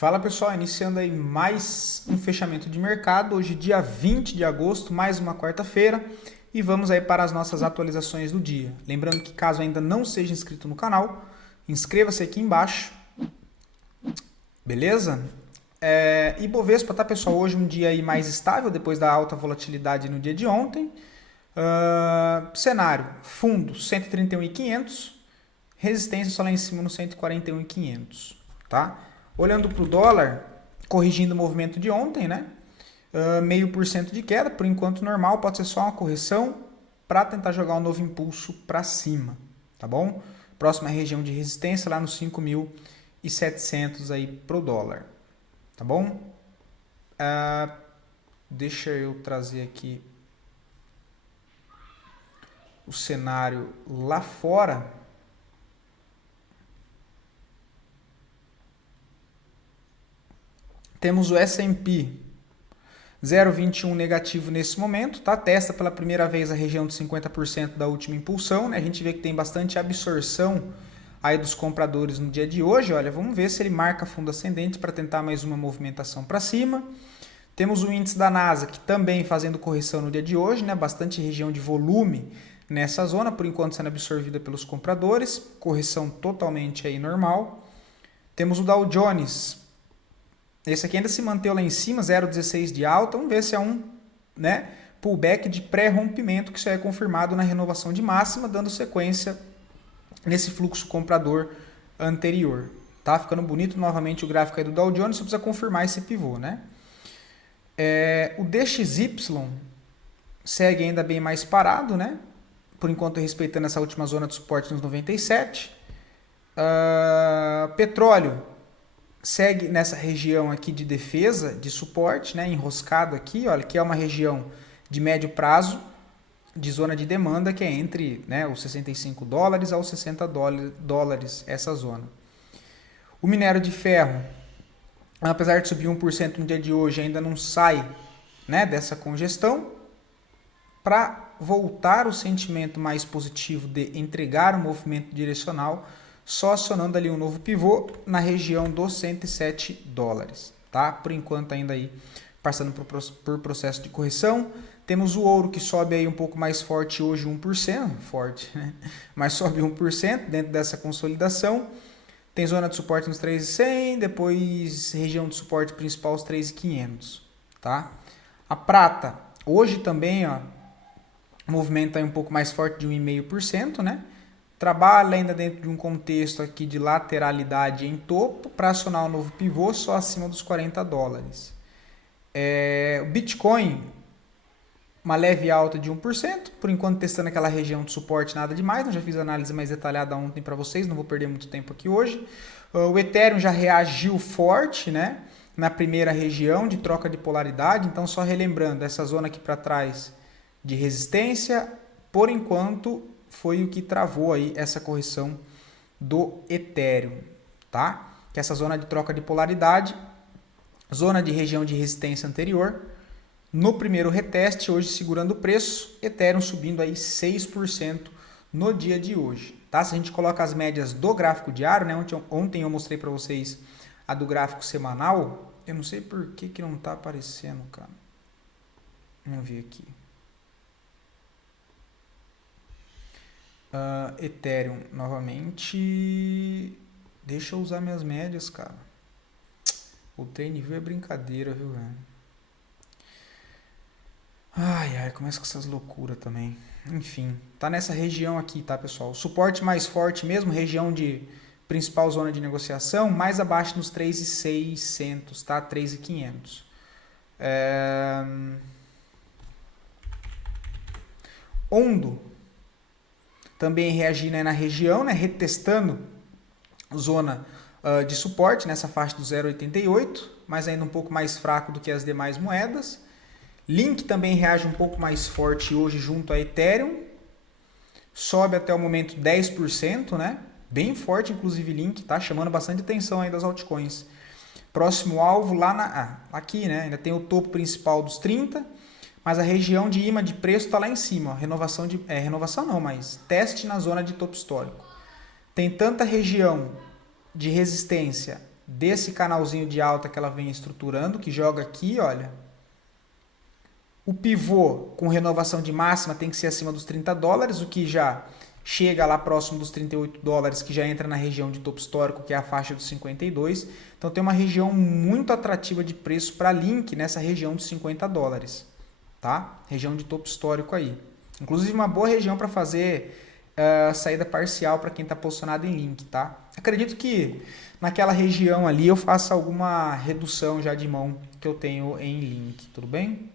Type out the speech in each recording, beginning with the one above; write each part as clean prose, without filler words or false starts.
Fala pessoal, iniciando aí mais um fechamento de mercado, hoje dia 20 de agosto, mais uma quarta-feira, e vamos aí para as nossas atualizações do dia. Lembrando que caso ainda não seja inscrito no canal, inscreva-se aqui embaixo, beleza? Ibovespa, tá pessoal, hoje um dia aí mais estável, depois da alta volatilidade no dia de ontem. Cenário, fundo 131.500, resistência só lá em cima no 141.500, tá? Olhando para o dólar, corrigindo o movimento de ontem, né? 0,5% de queda, por enquanto normal, pode ser só uma correção para tentar jogar um novo impulso para cima, tá bom? Próxima região de resistência lá nos 5.700 aí pro dólar, tá bom? Deixa eu trazer aqui o cenário lá fora. Temos o S&P 0,21 negativo nesse momento, tá? Testa pela primeira vez a região de 50% da última impulsão, né? A gente vê que tem bastante absorção aí dos compradores no dia de hoje. Olha, vamos ver se ele marca fundo ascendente para tentar mais uma movimentação para cima. Temos o índice da NASA, que também fazendo correção no dia de hoje, né? Bastante região de volume nessa zona, por enquanto sendo absorvida pelos compradores, correção totalmente aí normal. Temos o Dow Jones. Esse aqui ainda se manteve lá em cima, 0,16 de alta. Vamos ver se é um pullback de pré-rompimento, que isso é confirmado na renovação de máxima, dando sequência nesse fluxo comprador anterior. Tá ficando bonito novamente o gráfico aí do Dow Jones, só precisa confirmar esse pivô, né? O DXY segue ainda bem mais parado, né? Por enquanto respeitando essa última zona de suporte nos 97. Petróleo segue nessa região aqui de defesa, de suporte, né, enroscado aqui, olha, que é uma região de médio prazo, de zona de demanda, que é entre, né, os $65 aos $60, essa zona. O minério de ferro, apesar de subir 1% no dia de hoje, ainda não sai, né, dessa congestão. Para voltar o sentimento mais positivo de entregar um movimento direcional, só acionando ali um novo pivô na região dos $107, tá? Por enquanto ainda aí passando por processo de correção. Temos o ouro que sobe aí um pouco mais forte hoje, 1%, forte, né? Mas sobe 1% dentro dessa consolidação. Tem zona de suporte nos 3.100, depois região de suporte principal os 3.500, tá? A prata, hoje também, ó, movimento aí um pouco mais forte de 1,5%, né? Trabalha ainda dentro de um contexto aqui de lateralidade em topo para acionar um novo pivô só acima dos $40. O Bitcoin, uma leve alta de 1%, por enquanto testando aquela região de suporte, nada demais. Eu já fiz análise mais detalhada ontem para vocês, não vou perder muito tempo aqui hoje. O Ethereum já reagiu forte, né, na primeira região de troca de polaridade, então só relembrando, essa zona aqui para trás de resistência, por enquanto foi o que travou aí essa correção do Ethereum, tá? Que é essa zona de troca de polaridade, zona de região de resistência anterior, no primeiro reteste, hoje segurando o preço, Ethereum subindo aí 6% no dia de hoje, tá? Se a gente coloca as médias do gráfico diário, né? Ontem eu mostrei para vocês a do gráfico semanal, eu não sei por que não tá aparecendo, cara. Vamos ver aqui. Ethereum novamente. Deixa eu usar minhas médias, cara. O TradingView é brincadeira, viu, velho? Ai, começa com essas loucuras também. Enfim, tá nessa região aqui, tá, pessoal? O suporte mais forte mesmo, região de principal zona de negociação, mais abaixo nos 3.600, tá? 3.500. Ondo também reagindo aí na região, né, retestando zona de suporte nessa faixa do 0,88, mas ainda um pouco mais fraco do que as demais moedas. Link também reage um pouco mais forte hoje junto a Ethereum, sobe até o momento 10%, né, bem forte inclusive Link, tá chamando bastante atenção aí das altcoins. Próximo alvo lá aqui, né, ainda tem o topo principal dos 30, mas a região de imã de preço está lá em cima, ó. Renovação não, mas teste na zona de topo histórico. Tem tanta região de resistência desse canalzinho de alta que ela vem estruturando, que joga aqui, olha. O pivô com renovação de máxima tem que ser acima dos 30 dólares, o que já chega lá próximo dos 38 dólares, que já entra na região de topo histórico, que é a faixa dos 52. Então tem uma região muito atrativa de preço para Link nessa região dos 50 dólares. Tá? Região de topo histórico aí. Inclusive uma boa região para fazer saída parcial para quem está posicionado em Link. Tá? Acredito que naquela região ali eu faça alguma redução já de mão que eu tenho em Link. Tudo bem?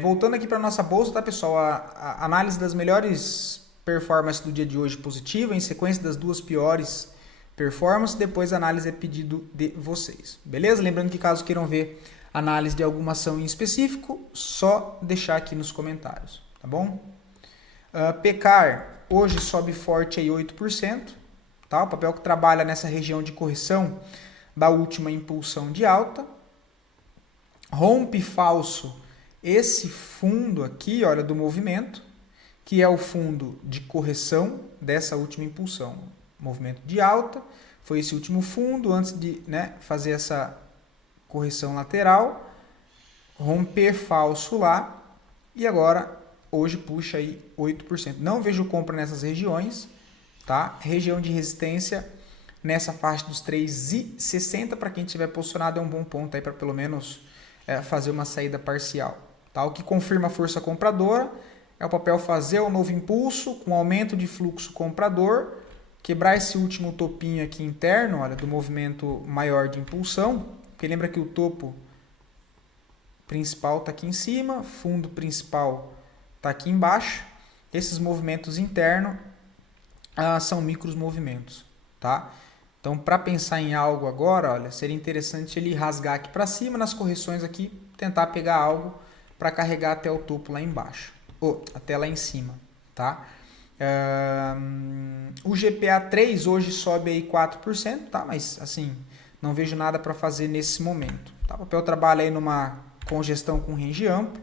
Voltando aqui para a nossa bolsa, tá, pessoal? A análise das melhores performances do dia de hoje positiva, em sequência das duas piores performances, depois a análise é pedido de vocês. Beleza? Lembrando que caso queiram ver análise de alguma ação em específico, só deixar aqui nos comentários, tá bom? Pecar hoje sobe forte aí 8%, tá? O papel que trabalha nessa região de correção da última impulsão de alta. Rompe falso esse fundo aqui, olha, do movimento, que é o fundo de correção dessa última impulsão. Movimento de alta, foi esse último fundo antes de, né, fazer essa correção lateral, romper falso lá e agora hoje puxa aí 8%. Não vejo compra nessas regiões, tá? Região de resistência nessa faixa dos 3,60 para quem estiver posicionado é um bom ponto aí para pelo menos fazer uma saída parcial. Tá? O que confirma a força compradora é o papel fazer um novo impulso com aumento de fluxo comprador, quebrar esse último topinho aqui interno, olha, do movimento maior de impulsão, porque lembra que o topo principal está aqui em cima, fundo principal está aqui embaixo. Esses movimentos internos são micros movimentos, tá? Então, para pensar em algo agora, olha, seria interessante ele rasgar aqui para cima, nas correções aqui, tentar pegar algo para carregar até o topo lá embaixo, ou até lá em cima, tá? O GPA3 hoje sobe aí 4%, tá? Mas, assim, não vejo nada para fazer nesse momento, tá? O papel trabalha aí numa congestão com range amplo.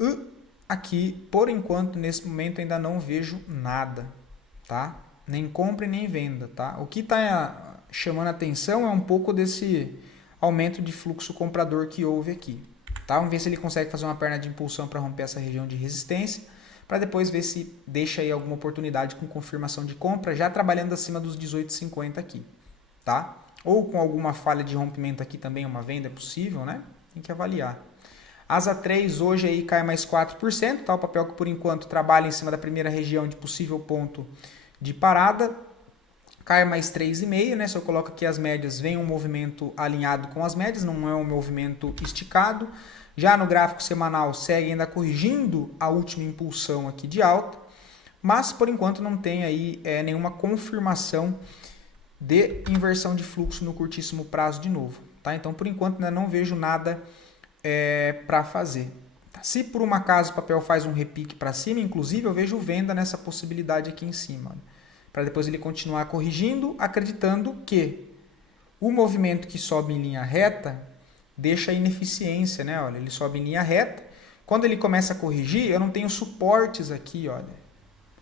E aqui, por enquanto, nesse momento, ainda não vejo nada, tá? Nem compra e nem venda, tá? O que está chamando a atenção é um pouco desse aumento de fluxo comprador que houve aqui, tá? Vamos ver se ele consegue fazer uma perna de impulsão para romper essa região de resistência, para depois ver se deixa aí alguma oportunidade com confirmação de compra, já trabalhando acima dos 18,50 aqui, tá? Ou com alguma falha de rompimento aqui também, uma venda é possível, né? Tem que avaliar. Asa 3 hoje aí cai mais 4%, tá? O papel que por enquanto trabalha em cima da primeira região de possível ponto de parada, cai mais 3,5, né? Se eu coloco aqui as médias, vem um movimento alinhado com as médias, não é um movimento esticado. Já no gráfico semanal segue ainda corrigindo a última impulsão aqui de alta, mas por enquanto não tem aí nenhuma confirmação de inversão de fluxo no curtíssimo prazo de novo, tá? Então por enquanto ainda não vejo nada para fazer. Se por um acaso o papel faz um repique para cima, inclusive eu vejo venda nessa possibilidade aqui em cima, para depois ele continuar corrigindo, acreditando que o movimento que sobe em linha reta deixa ineficiência, né? Olha, ele sobe em linha reta. Quando ele começa a corrigir, eu não tenho suportes aqui, olha.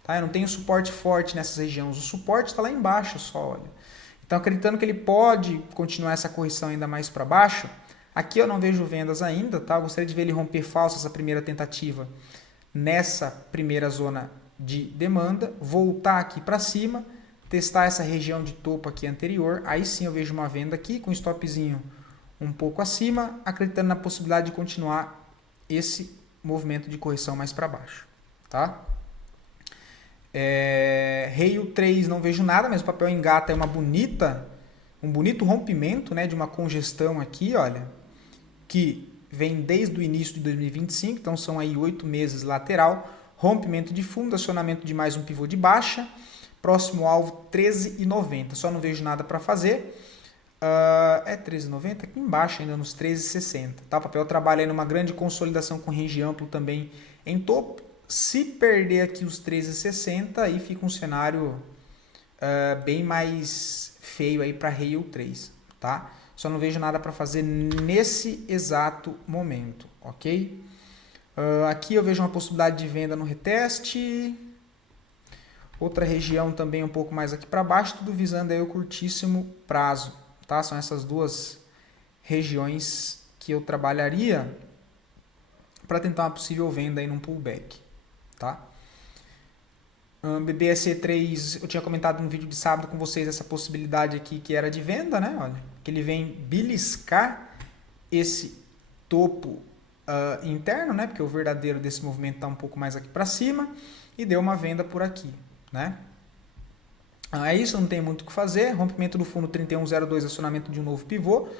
Tá? Eu não tenho suporte forte nessas regiões. O suporte está lá embaixo só, olha. Então, acreditando que ele pode continuar essa correção ainda mais para baixo, aqui eu não vejo vendas ainda, tá? Eu gostaria de ver ele romper falso essa primeira tentativa nessa primeira zona de demanda, voltar aqui para cima, testar essa região de topo aqui anterior, aí sim eu vejo uma venda aqui com stopzinho um pouco acima, acreditando na possibilidade de continuar esse movimento de correção mais para baixo, tá? Reio 3 não vejo nada, mas o papel engata é um bonito rompimento, né, de uma congestão aqui, olha, que vem desde o início de 2025, então são aí 8 meses lateral, rompimento de fundo, acionamento de mais um pivô de baixa, próximo alvo 13,90, só não vejo nada para fazer, 13,90, aqui embaixo ainda nos 13,60, tá? O papel trabalha aí numa grande consolidação com range amplo também em topo, se perder aqui os 13,60, aí fica um cenário bem mais feio aí para Reio 3, tá? Só não vejo nada para fazer nesse exato momento, ok? Aqui eu vejo uma possibilidade de venda no reteste. Outra região também um pouco mais aqui para baixo, tudo visando aí o curtíssimo prazo, tá? São essas duas regiões que eu trabalharia para tentar uma possível venda aí num pullback, tá? BBSE3, eu tinha comentado no vídeo de sábado com vocês essa possibilidade aqui que era de venda, né? Olha, que ele vem beliscar esse topo interno, né? Porque o verdadeiro desse movimento está um pouco mais aqui para cima e deu uma venda por aqui, né? É isso, não tem muito o que fazer. Rompimento do fundo 3102, acionamento de um novo pivô,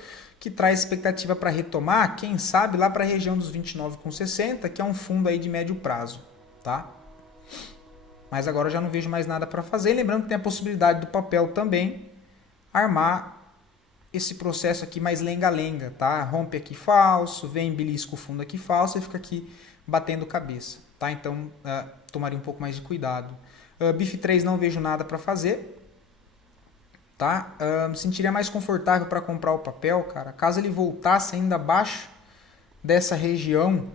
que traz expectativa para retomar, quem sabe, lá para a região dos 29,60, que é um fundo aí de médio prazo, tá? Mas agora eu já não vejo mais nada para fazer. Lembrando que tem a possibilidade do papel também armar esse processo aqui mais lenga-lenga, tá? Rompe aqui falso, vem belisca o fundo aqui falso e fica aqui batendo cabeça, tá? Então, tomaria um pouco mais de cuidado. BIF3 não vejo nada para fazer, tá? Me sentiria mais confortável para comprar o papel, cara, caso ele voltasse ainda abaixo dessa região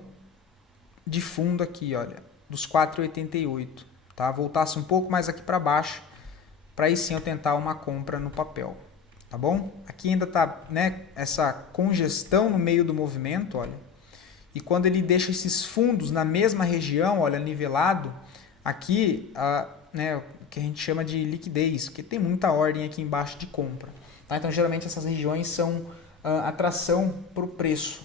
de fundo aqui, olha, dos 4,88, tá? Voltasse um pouco mais aqui para baixo, para aí sim eu tentar uma compra no papel, tá bom? Aqui ainda tá, né, essa congestão no meio do movimento, olha, e quando ele deixa esses fundos na mesma região, olha, nivelado, aqui, né, o que a gente chama de liquidez, porque tem muita ordem aqui embaixo de compra, tá? Então geralmente essas regiões são atração para o preço,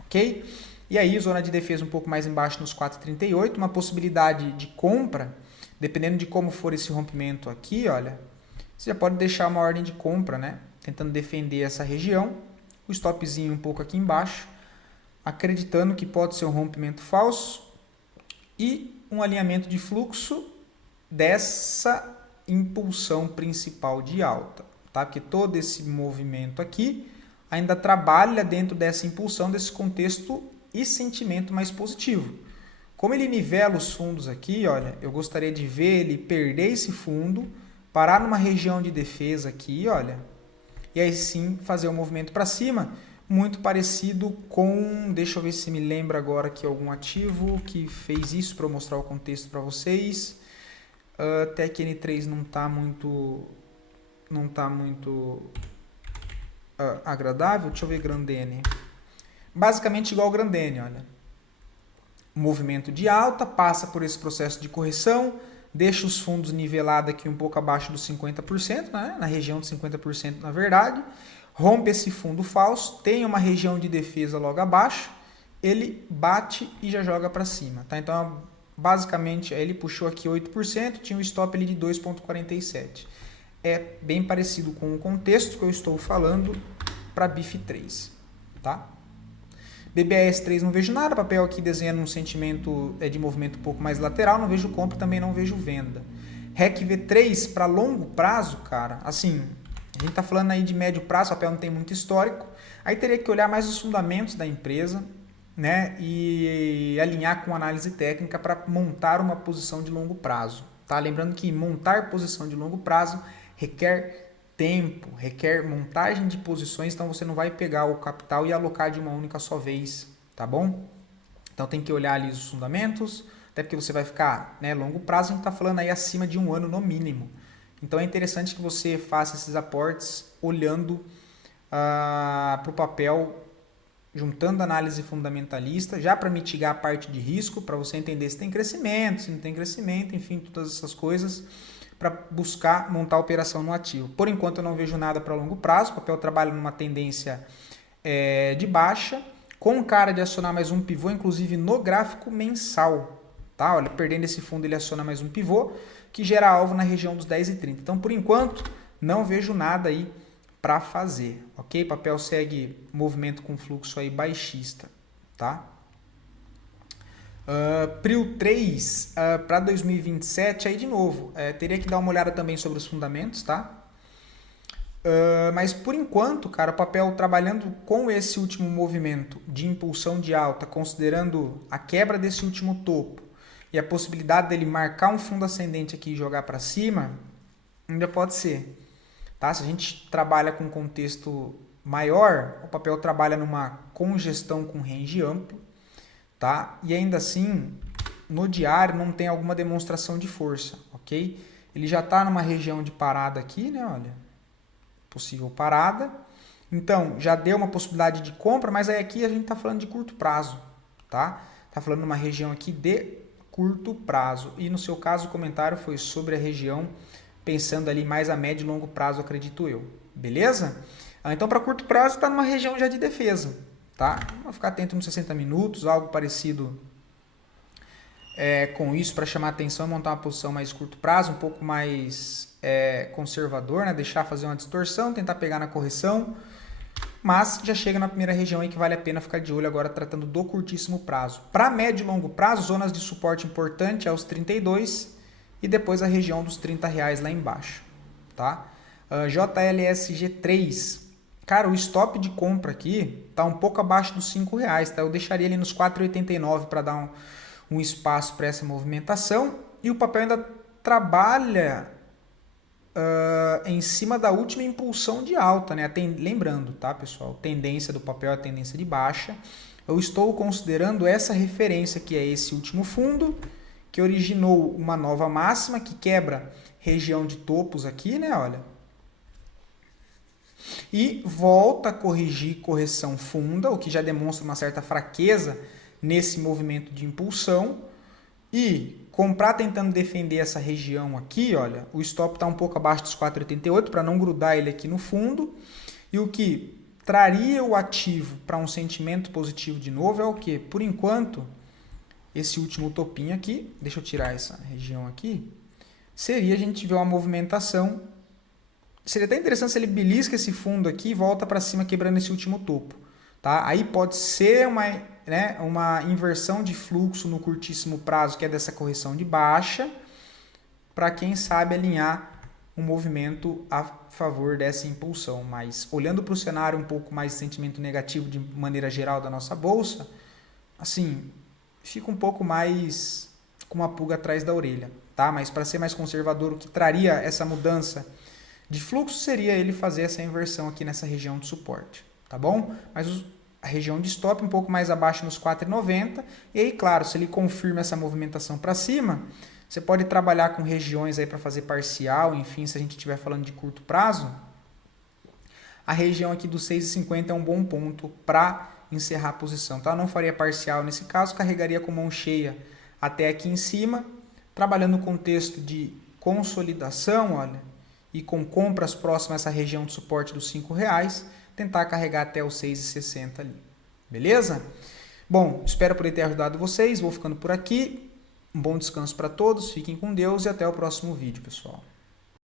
ok? E aí zona de defesa um pouco mais embaixo nos 4,38, uma possibilidade de compra, dependendo de como for esse rompimento aqui, olha, você já pode deixar uma ordem de compra, né? Tentando defender essa região, o stopzinho um pouco aqui embaixo, acreditando que pode ser um rompimento falso e um alinhamento de fluxo dessa impulsão principal de alta, tá? Porque todo esse movimento aqui ainda trabalha dentro dessa impulsão, desse contexto e sentimento mais positivo. Como ele nivela os fundos aqui, olha, eu gostaria de ver ele perder esse fundo, parar numa região de defesa aqui, olha, e aí sim fazer um movimento para cima, muito parecido com, deixa eu ver se me lembra agora aqui algum ativo que fez isso para eu mostrar o contexto para vocês. Tech N3 não está muito agradável. Deixa eu ver Grandene. Basicamente igual ao Grandene, olha. Movimento de alta, passa por esse processo de correção, deixa os fundos nivelados aqui um pouco abaixo dos 50%, né? Na região de 50% na verdade, rompe esse fundo falso, tem uma região de defesa logo abaixo, ele bate e já joga para cima, tá? Então, basicamente, ele puxou aqui 8%, tinha um stop ali de 2,47. É bem parecido com o contexto que eu estou falando para BIF3, tá? BBAS3 não vejo nada, papel aqui desenhando um sentimento de movimento um pouco mais lateral, não vejo compra, também não vejo venda. REC-V3 para longo prazo, cara, assim, a gente está falando aí de médio prazo, o papel não tem muito histórico, aí teria que olhar mais os fundamentos da empresa, né, e alinhar com análise técnica para montar uma posição de longo prazo. Tá? Lembrando que montar posição de longo prazo requer tempo, requer montagem de posições, então você não vai pegar o capital e alocar de uma única só vez, tá bom? Então tem que olhar ali os fundamentos, até porque você vai ficar, né, longo prazo, a gente está falando aí acima de um ano no mínimo. Então é interessante que você faça esses aportes olhando para o papel, juntando análise fundamentalista, já para mitigar a parte de risco, para você entender se tem crescimento, se não tem crescimento, enfim, todas essas coisas, para buscar montar a operação no ativo. Por enquanto eu não vejo nada para longo prazo, o papel trabalha numa tendência de baixa, com cara de acionar mais um pivô, inclusive no gráfico mensal. Tá? Olha, perdendo esse fundo ele aciona mais um pivô, que gera alvo na região dos 10,30. Então, por enquanto, não vejo nada aí para fazer, ok? Papel segue movimento com fluxo aí baixista, tá? PRIO 3 para 2027, aí de novo, teria que dar uma olhada também sobre os fundamentos, tá? Mas por enquanto, cara, o papel trabalhando com esse último movimento de impulsão de alta, considerando a quebra desse último topo e a possibilidade dele marcar um fundo ascendente aqui e jogar para cima, ainda pode ser. Tá? Se a gente trabalha com um contexto maior, o papel trabalha numa congestão com range amplo, tá? E ainda assim, no diário não tem alguma demonstração de força, ok? ok? Ele já está numa região de parada aqui, né? Olha, possível parada. Então, já deu uma possibilidade de compra, mas aí aqui a gente está falando de curto prazo, tá? Está falando numa região aqui de curto prazo. E no seu caso, o comentário foi sobre a região, pensando ali mais a médio e longo prazo, acredito eu. Beleza? Então, para curto prazo, está numa região já de defesa, tá? Vamos ficar atento nos 60 minutos, algo parecido com isso para chamar atenção e montar uma posição mais curto prazo, um pouco mais conservador, né? Deixar fazer uma distorção, tentar pegar na correção, mas já chega na primeira região aí que vale a pena ficar de olho agora tratando do curtíssimo prazo. Para médio e longo prazo, zonas de suporte importante é os 32 e depois a região dos R$30 lá embaixo, tá? JLSG3, cara, o stop de compra aqui tá um pouco abaixo dos R$5, tá? Eu deixaria ele nos 4,89 para dar um espaço para essa movimentação, e o papel ainda trabalha em cima da última impulsão de alta, né? Lembrando, tá, pessoal? Tendência do papel é a tendência de baixa. Eu estou considerando essa referência, que é esse último fundo, que originou uma nova máxima, que quebra região de topos aqui, né? Olha. E volta a corrigir correção funda, o que já demonstra uma certa fraqueza nesse movimento de impulsão. E comprar tentando defender essa região aqui, olha, o stop está um pouco abaixo dos 4,88 para não grudar ele aqui no fundo. E o que traria o ativo para um sentimento positivo de novo é o que? Por enquanto, esse último topinho aqui, deixa eu tirar essa região aqui, seria a gente ver uma movimentação. Seria até interessante se ele belisca esse fundo aqui e volta para cima quebrando esse último topo. Tá? Aí pode ser uma inversão de fluxo no curtíssimo prazo, que é dessa correção de baixa, para quem sabe alinhar um movimento a favor dessa impulsão. Mas olhando para o cenário um pouco mais de sentimento negativo de maneira geral da nossa bolsa, assim, fica um pouco mais com uma pulga atrás da orelha. Tá? Mas para ser mais conservador, o que traria essa mudança de fluxo seria ele fazer essa inversão aqui nessa região de suporte. Tá bom? Mas a região de stop um pouco mais abaixo nos 4,90. E aí, claro, se ele confirma essa movimentação para cima, você pode trabalhar com regiões aí para fazer parcial, enfim, se a gente estiver falando de curto prazo, a região aqui dos 6,50 é um bom ponto para encerrar a posição. Tá? Eu não faria parcial nesse caso, carregaria com mão cheia até aqui em cima, trabalhando no contexto de consolidação, olha, e com compras próximas a essa região de suporte dos R$5, tentar carregar até os 6,60 ali. Beleza? Bom, espero poder ter ajudado vocês. Vou ficando por aqui. Um bom descanso para todos. Fiquem com Deus e até o próximo vídeo, pessoal.